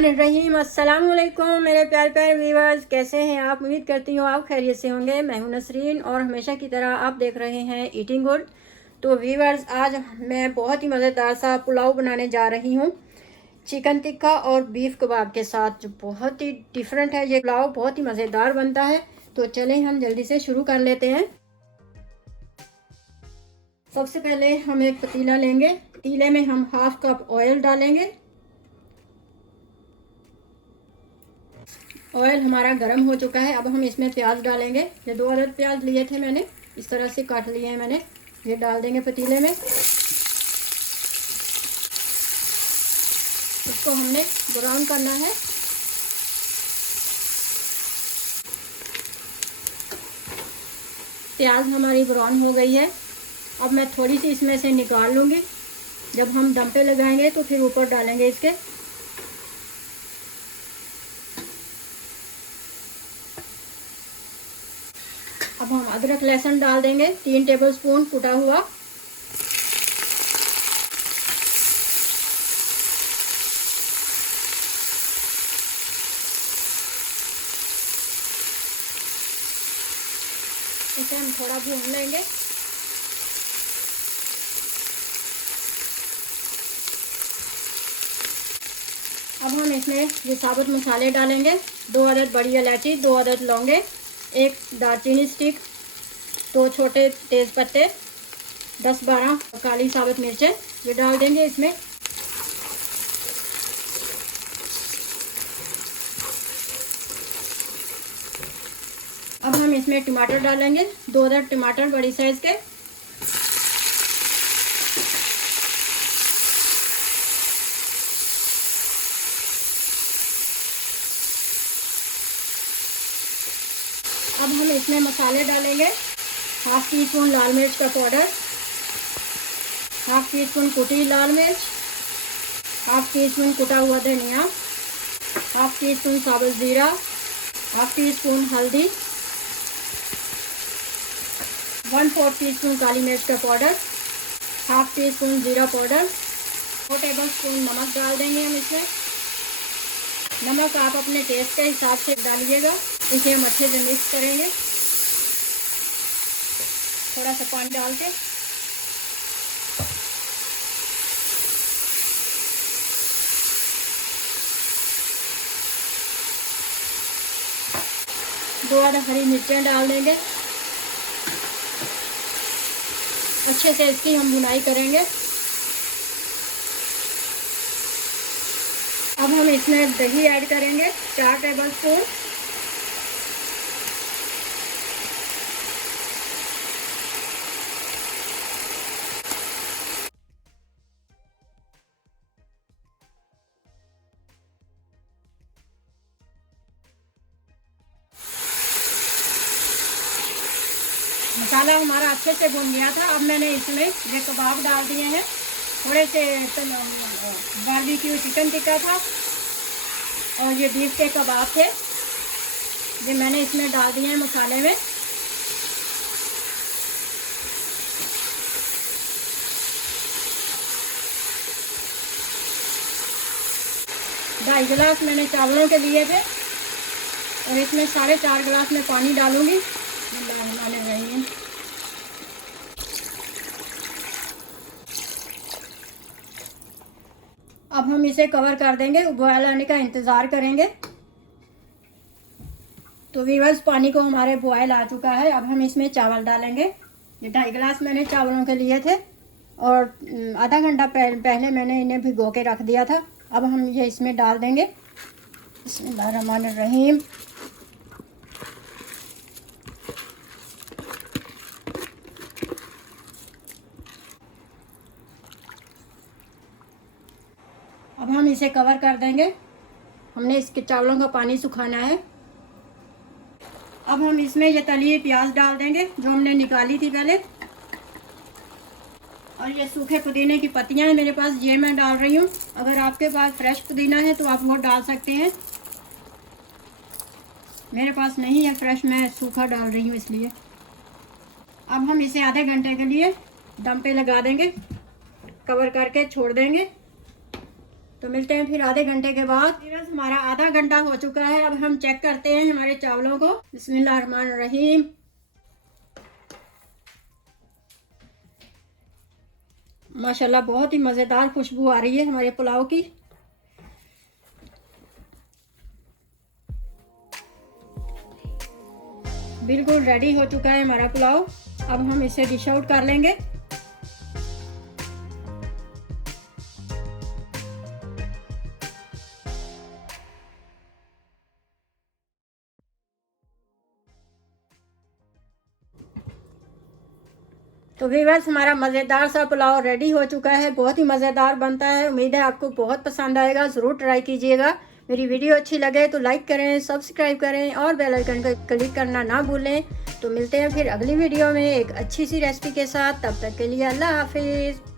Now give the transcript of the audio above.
बिस्मिल्लाहिर्रहमानिर्रहीम। अस्सलाम वालेकुम मेरे प्यारे प्यारे व्यूअर्स, कैसे हैं आप? उम्मीद करती हूँ आप खैरियत से होंगे। मैं हूँ नसरीन और हमेशा की तरह आप देख रहे हैं ईटिंग गुड। तो व्यूअर्स, आज मैं बहुत ही मज़ेदार सा पुलाव बनाने जा रही हूँ चिकन टिक्का और बीफ कबाब के साथ, जो बहुत ही डिफरेंट है। ये पुलाव बहुत ही मज़ेदार बनता है। तो चलें हम जल्दी से शुरू कर लेते हैं। सबसे पहले हम एक पतीला लेंगे। पतीले में हम 1/2 कप ऑयल डालेंगे। ऑयल हमारा गर्म हो चुका है। अब हम इसमें प्याज डालेंगे। ये 2 अदद प्याज लिए थे मैंने, इस तरह से काट लिए हैं मैंने। ये डाल देंगे पतीले में। इसको हमने ब्राउन करना है। प्याज हमारी ब्राउन हो गई है। अब मैं थोड़ी सी इसमें से निकाल लूँगी। जब हम दम पे लगाएंगे तो फिर ऊपर डालेंगे इसके। अब हम अदरक लहसुन डाल देंगे, 3 टेबलस्पून कुटा हुआ। इसे हम थोड़ा भून लेंगे। अब हम इसमें ये साबुत मसाले डालेंगे। 2 अदद बड़ी इलायची, 2 अदद लौंगे, 1 दालचीनी स्टिक, 2 छोटे तेज़ पत्ते, 10-12 काली साबुत मिर्चें, ये डाल देंगे इसमें। अब हम इसमें टमाटर डालेंगे, 2 अदद टमाटर बड़ी साइज़ के। अब हम इसमें मसाले डालेंगे। 1/2 टीस्पून लाल मिर्च का पाउडर, 1/2 टीस्पून कुटी लाल मिर्च, 1/2 टीस्पून कुटा हुआ धनिया, 1/2 टीस्पून साबुत ज़ीरा, 1/2 टीस्पून हल्दी, 1/4 टीस्पून काली मिर्च का पाउडर, 1/2 टीस्पून ज़ीरा पाउडर, 4 टेबलस्पून नमक डाल देंगे हम इसमें। नमक आप अपने टेस्ट के हिसाब से डालिएगा। इसे हम अच्छे से मिक्स करेंगे, थोड़ा सा पानी डाल के। दो आधा हरी मिर्चें डाल देंगे। अच्छे से इसकी हम भुनाई करेंगे। अब हम इसमें दही ऐड करेंगे, 4 टेबलस्पून। मसाला हमारा अच्छे से भुन गया था। अब मैंने इसमें ये कबाब डाल दिए हैं। थोड़े से बारबेक्यू चिकन टिक्का था और ये बीफ के कबाब थे, ये मैंने इसमें डाल दिए हैं मसाले में। ढाई गिलास मैंने चावलों के लिए थे और इसमें 4.5 गिलास में पानी डालूंगी। अब हम इसे कवर कर देंगे, उबाल आने का इंतज़ार करेंगे। तो व्यूअर्स, पानी को हमारे बॉयल आ चुका है। अब हम इसमें चावल डालेंगे। ये 2.5 गिलास मैंने चावलों के लिए थे और आधा घंटा पहले मैंने इन्हें भिगो के रख दिया था। अब हम ये इसमें डाल देंगे। बिस्मिल्लाहिर्रहमानिर्रहीम। अब हम इसे कवर कर देंगे। हमने इसके चावलों का पानी सुखाना है। अब हम इसमें ये तली प्याज डाल देंगे जो हमने निकाली थी पहले। और ये सूखे पुदीने की पत्तियां हैं मेरे पास, ये मैं डाल रही हूँ। अगर आपके पास फ्रेश पुदीना है तो आप वो डाल सकते हैं। मेरे पास नहीं है फ्रेश, मैं सूखा डाल रही हूँ इसलिए। अब हम इसे आधे घंटे के लिए दम पे लगा देंगे, कवर करके छोड़ देंगे। तो मिलते हैं फिर आधे घंटे के बाद। बस हमारा आधा घंटा हो चुका है। अब हम चेक करते हैं हमारे चावलों को। बिस्मिल्लाहिर्रहमानिर्रहीम। माशाल्लाह बहुत ही मज़ेदार खुशबू आ रही है हमारे पुलाव की। बिल्कुल रेडी हो चुका है हमारा पुलाव। अब हम इसे डिश आउट कर लेंगे। तो व्यूअर्स हमारा मज़ेदार सा पुलाव रेडी हो चुका है। बहुत ही मज़ेदार बनता है। उम्मीद है आपको बहुत पसंद आएगा। ज़रूर ट्राई कीजिएगा। मेरी वीडियो अच्छी लगे तो लाइक करें, सब्सक्राइब करें और बेल आइकन को क्लिक करना ना भूलें। तो मिलते हैं फिर अगली वीडियो में एक अच्छी सी रेसिपी के साथ। तब तक के लिए अल्लाह हाफिज़।